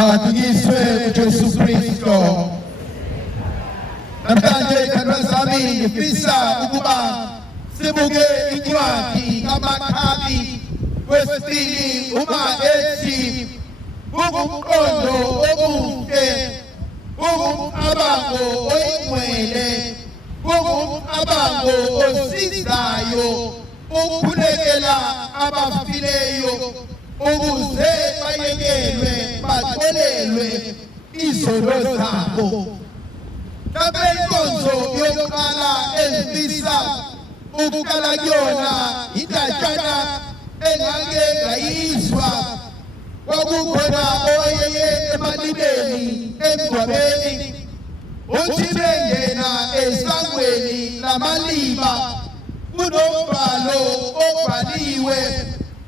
Makadukiswe uJesu Kristo. Namhlanje khanwa sami ngifisa ukuba sibuke incwadi kaMakhabi wesibili uma ethi ungumqondo omuhle, ungumcabango oyingcwele, ungumcabango osizayo ukukhulekela abafileyo ukuze bayekelwe baxolelwe izono zabo. Mhlawumbe inkonzo yokuqala engifisa ukuqala kuyona indatshana engake ngayizwa. Kwakukhona owayeye emalibeni emgwabeni, uthi bengena esangweni lamaliba kunombhalo obhaliwe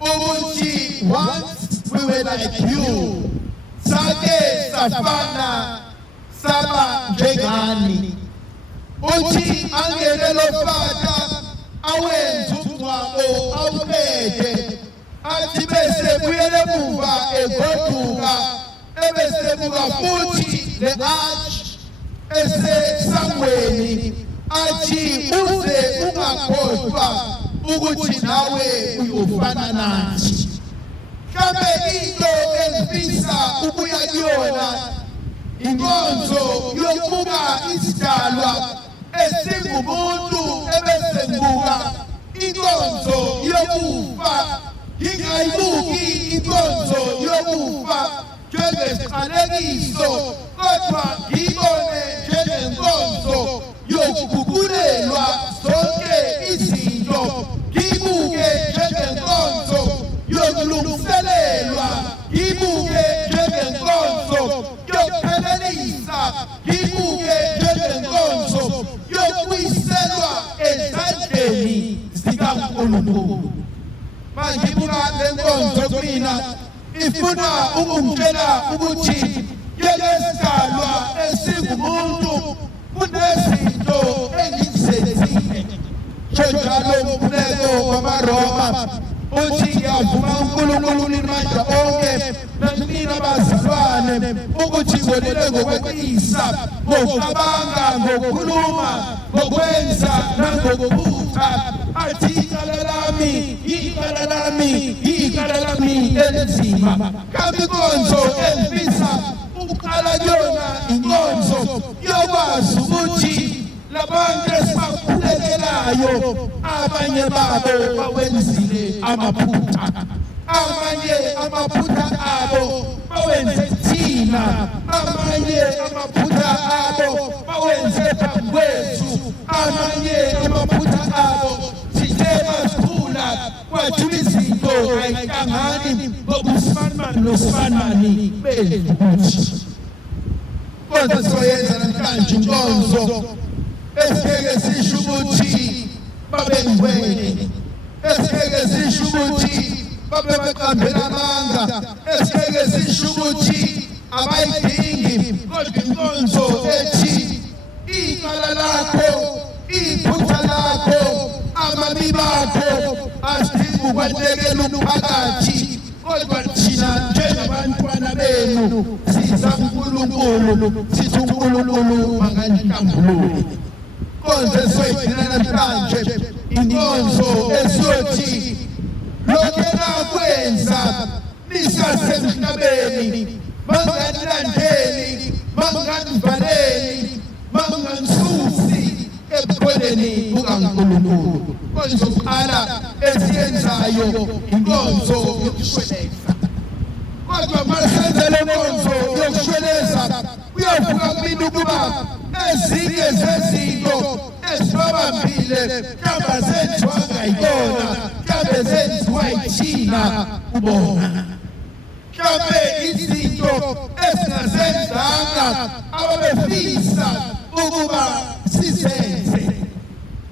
ukuthi once we were like you, sake safana saba njengani. Uthi angene lofata awenza umngcwabo awuqede, athi bese buyele emuva egoduka, ebese buka futhi le-arch esesangweni, athi uze ungakhohlwa ukuthi nawe uyofana nathi. Mhlawumbe into engifisa ukuya kuyona inkonzo yokubuka isidalwa esingumuntu ebese ngibuka inkonzo yokufa. Ngingayibuki inkonzo yokufa njengesiqalekiso, kodwa ngiyibone njengenkonzo yokuguqulelwa zonke izinto. Ngiyibuke njengenkonzo yokulungiselelwa, ngiyibuke njengenkonzo yokuphelelisa, ngiyibuke njengenkonzo yokubuyiselwa ezandleni zikaNkulunkulu. Mangibuka le nkonzo kumina ifuna ukungitshela ukuthi yelesidalwa esingumuntu kunezinto engizenzile. Njalo umleko wamaRoma uthi ngiyavuma uNkulunkulu uNinamandla onke nakina bazalwane ukuthi ngolile ngokweqisa, ngokucabanga, ngokukhuluma, ngokwenza nangokuphutha. Athi icala lami elinzima. Kanti inkonzo engifisa ukuqala kuyona inkonzo yokwazi ukuthi labantu esibakhulekelayo abanye babo bawenzile amaphutha, amanye amaphutha abo bawenze thina, amanye amaphutha abo bawenze phambi kwethu, amanye amaphutha abo sithe basikhula kwathula izinto ayihlangani ngokusifanani nosifanani bethu. Kodwa sizoyenza namhlanje inkonzo esingeke sisho ukuthi babengcwele, esingeke sisho ukuthi babe baqambela amanga, esingeke sisho ukuthi abayidingi, kodwa inkonzo ethi icala lakho, iphutha lakho, amabi bakho asidingi ukwalekela umphakathi, kodwa thina njengabantwana benu siza kuNkulunkulu, sithi uNkulunkulu makanihlambulule. Inkonzo esiyoyigcina namhlanje inkonzo esiyothi lokhu engakwenza nisasemhlabeni, manganilandeli, manganivaleli, manganisusi ebukhoneni bukaNkulunkulu. Inkonzo yokuqala esiyenzayo inkonzo yokushweleza. Kodwa masenze le nkonzo yokushweleza kuyovuka kumina ukuba ezinye zezinto esibabambile mhlawumbe zenziwa ngayibona, mhlawumbe zenziwa yithina ubona. Mhlawumbe izinto esingazenzanga ababefisa ukuba sizenze.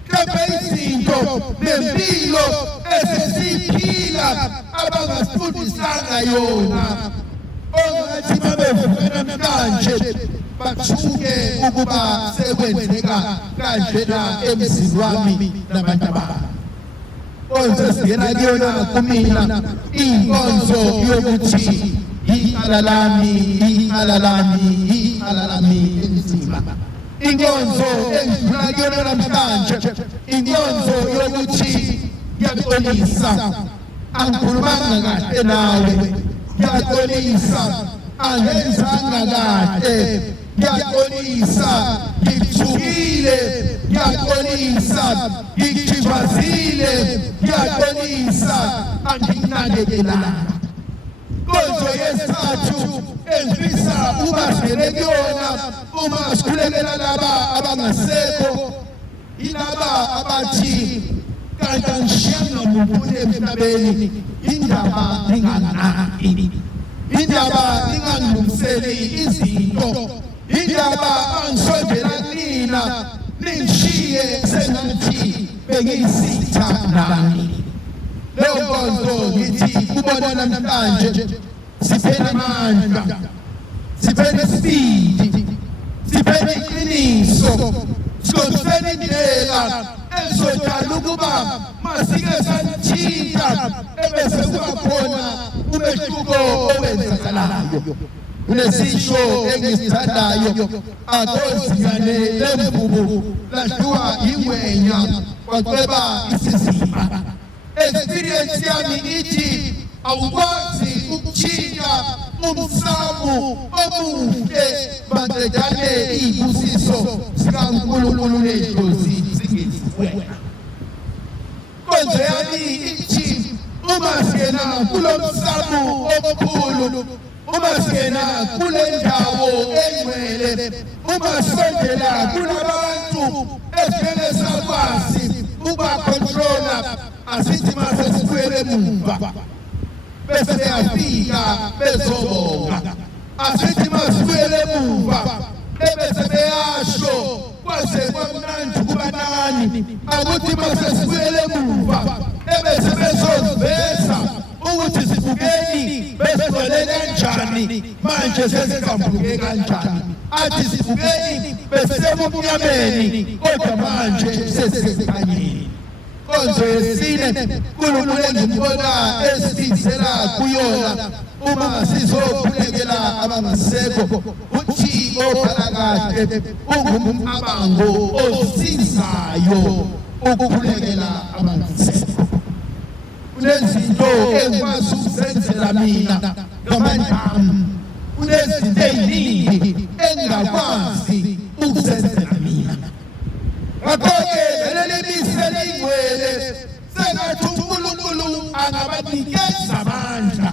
Mhlawumbe izinto nempilo esesiphila abangasifundisanga yona, ongathi babevuka namhlanje bathuke ukuba sekwenzeka kanjena emzini wami nabantu abami. Inkonzo esingena kuyona kumina inkonzo yokuthi alalami enzima. Inkonzo engidlula kuyona namhlanje inkonzo yokuthi ngiyaxolisa angikhulumanga kahle nawe, ngiyaxolisa angenzanga kahle, ngiyaxolisa ngikuthukile, ngiyaxolisa ngikuthibazile, ngiyaxolisa angikunakekelanga. Inkonzo yesithathu engifisa ubazele kuyona uma sikhulekela laba abangasekho ilaba abathi kanti angishiyanga muntu emhlabeni, indaba ninganaki, indaba ningangilungiseli izinto, indaba angisondela kunina ningishiye sengathi bengiyisitha nani. Leyo nkonzo ngithi kubona namhlanje siphele amandla, siphele isibindi, siphele iqiniso, sikhonfele indlela ezodala ukuba masike sanithinta ebese kuba khona umehluko owenzakalayo. Kunesisho engisithandayo, akhoziyane lemvubu lahluwa ingwenya kwacweba isizima. Experience yami ithi awukwazi ukuthinta umsamu omuhle baqedane izibusiso zikaNkulunkulu nedlozi zingesiwena. Inkonzo yami ithi uma singena kulo msamu omkhulu, uma singena kule ndawo engcwele, uma sondela kulabantu esivele sakwazi ukubakhontrola, asithi mase sibuyele emuva bese beyafika bezobonga, asithi mase sibuyele emuva bese beyasho kwase kwamnandi kubanani, akuthi mase sibuyele emuva bese bezoveza ukuthi sibukeni besizole kanjani, manje sesigambuke kanjani, athi sibukeni besebumnyameni kodwa manje sesisekhanyeni. Inkonzo yesine uNkulunkulu engimbona esifisela kuyona uma sizokhulekela abangasekho, uthi ophala kahle ungumcabango osizayo ukukhulekela abangasekho. Kunezinto engikwazi ukuzenzela mina ngamandla ami, kunezinto eziningi engingakwazi ukuzenzela mina. Ngakho-ke leli bise lingcwele sengathi uNkulunkulu angabanikeza amandla,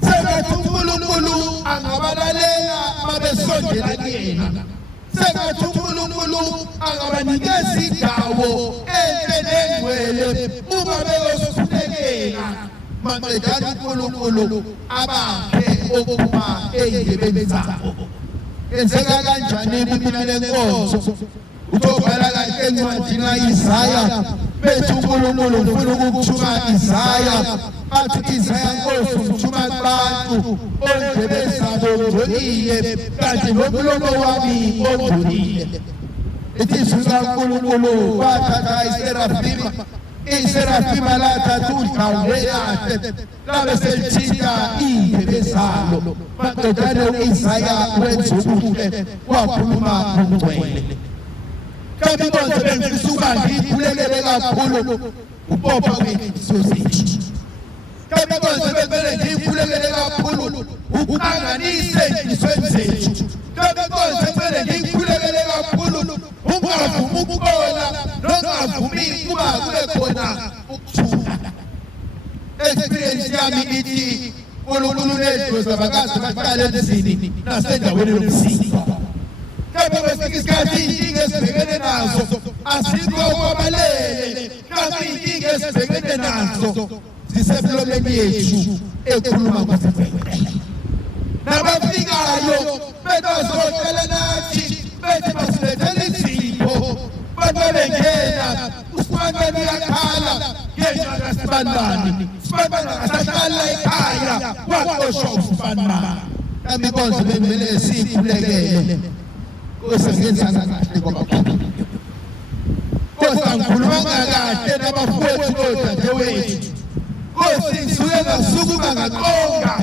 sengathi uNkulunkulu angabalalela mabesondela kuyena, sengathi uNkulunkulu angabanikeza indawo enhle nengcwele uma beyosikhulekela, maqedane uNkulunkulu abakhe okuphuma ey'ndebeni zabo. Yenzeka kanjani kumina le nkonzo? Utobhala kahle encwadini kaIsaya, bethi uNkulunkulu ufuna ukukuthuma Isaya, athi Isaya Nkosi ngithuma kubantu ondlebe zabo ngcolile, kanti nomlomo wami ongcolile. Ilizwi likaNkulunkulu wathatha iserafima lathatha udlawu lelahle labe selithinta iy'ndebe zalo, maqedane u-Isaya wenza ubuhle wakhuluma ngokugcwele. Kanti inkonzo bengifisa ukuba ngiyikhulekele kakhulu ubopha kwey'nhliziyo zethu. Kanti inkonzo bengifele ngiyikhulekele kakhulu ukuhlanganisa ey'nhliziyweni zethu. Kanti inkonzo bengifele ngiyikhulekele kakhulu ungavumi ukubona nongavumi ukuba kube khona ukuthula. Experience yami ithi uNkulunkulu nedlozi abakaze bahlale endlini nasendaweni yomsindo. Kanti kwesinye isikhathi iy'nkinga esibhekene nazo asikho kwabalele, kanti iy'nkinga esibhekene nazo zisemlomeni yethu ekhuluma kwasibhekele. Nabafikayo bezocela nathi bethi basilethele izipho, bathi bengena uSibandani uyakhala ngenxa kaSibandani, Sibandani akasahlala ekhaya waxoshwa uSibandani. Kanti inkonzo bengimele siyikhulekele. Nkosi angenzanga kahle kwabakhulu, Nkosi angikhulumanga kahle nabafowethu nodadewethu, Nkosi ngisuke ngasuka ungaqonga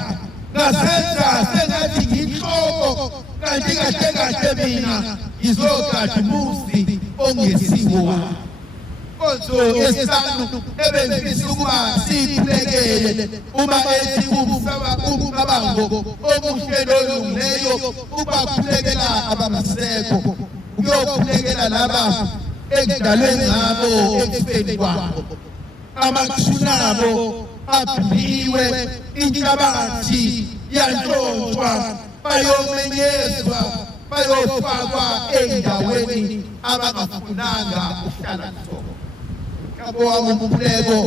ngasenza sengathi yinhloko kanti kahle kahle mina ngizogada umuzi ongesiwo wami. Konzo yesihlanu ebengifisa ukuba sikhulekele uma ethi umcabango omuhle nolungileyo ukubakhulekela ababasekho ukuyokhulekela laba ekudalwe ngabo ekufeni kwabo amathunabo abhiwe inhlabathi yantshontshwa bayomenyezwa bayofakwa endaweni abangafunanga ukuhlala kuzo. Kabo wamkhuleko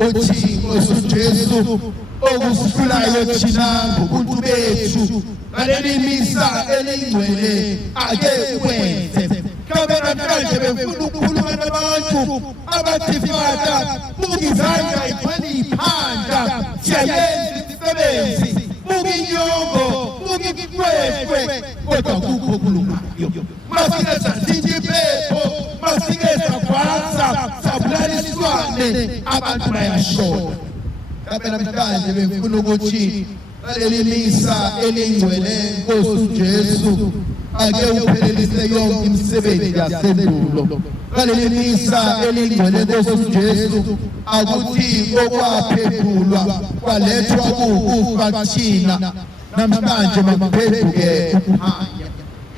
othi uJesu okusihlulayo thina ngobuntu bethu ngaleli misa elingcwele ake ukwenze. Kabe namhlanje befuna ukukhuluma nabantu abathi Fata buka izandla ithwele iphandla siyayenza imisebenzi buka inyongo buka ikwekwe kodwa kukho kulungayo. Masike sathinta impepho masike sagwasa sabulala iswane abantu bayashona. Kabe namhlanje befuna ukuthi ngaleli misa elingcwele Nkosi uJesu ake uphelelise yonke imisebenzi yasendulo. Ngaleli misa elingcwele Nkosi uJesu akuthi okwaphendulwa kwalethwa kufa thina namhlanje makuphenduke ukuhanya.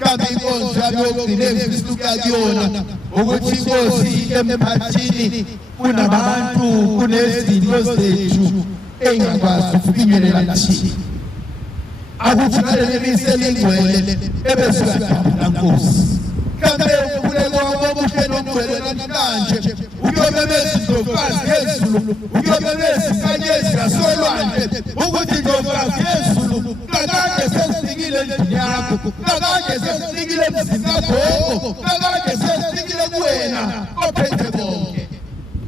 Kambe inkonzo yami yokugcina engifisa ukuya kuyona ukuthi Nkosi emphakathini kunabantu kunezinto zethu engakwazi ukufinyelela thina. Akuthi ngaleli misa elingcwele ebesikadabula Nkosi. Kambe ukhuleko wami omuhle nongcwele namhlanje ukuyomemeza indlovukazi yezulu ukuyomemeza inkanyezi yasolwandle ukuthi indlovukazi yezulu kakade sesifikile endlini yakho kakade sesifikile emzini kagogo kakade sesifikile kuwena ophethe konke.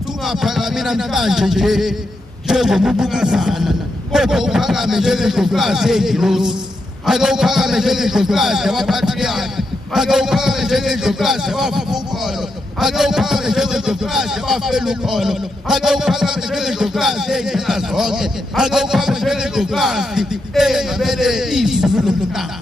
Ungaphakami namhlanje nje njengomuntu kazana kodwa uphakame njengendlovukazi yey'ngilosi. Ake uphakame njengendlovukazi yabapatriyaki. Ake uphakame njengendlovukazi yabafuba ukholo. Ake uphakame njengendlovukazi yabafela ukholo. Ake uphakame njengendlovukazi ey'ngena zonke. Ake uphakame njengendlovukazi engabele izulu lomntana.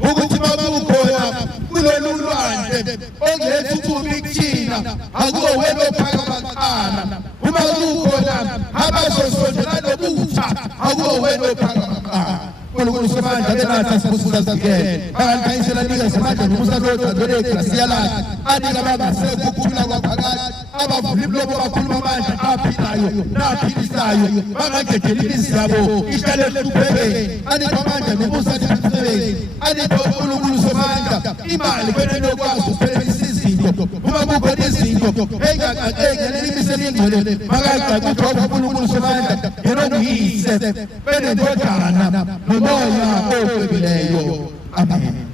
Ukuthi makukhona kulolu lwandle ongetha ububi kuthina akuwo wena ophakama kuqala. Uma kukhona abazosondela nobutha akuwo wena ophakama kuqala. Nkulunkulu Somandla benatha sibusiza sikele bakankhanyisela nika Somandla nomusa lodwa legrasi yakhe anika abangasekho ukuphila kwaphakade abavula imilomo bakhuluma amandla aphilayo naphilisayo bangagedeli imizi yabo ihlale ehluphekeni. Anipha amandla nomusa nemisebenzi anipha uNkulunkulu Somandla imali kwena nokwazi ukuphelelisa izinto. Uma kukhona izinto enganeli imisa elingcwele makagcake ukuthi uNkulunkulu Somandla yena ongiyise benendodana nomoya oqebileyo. Amen.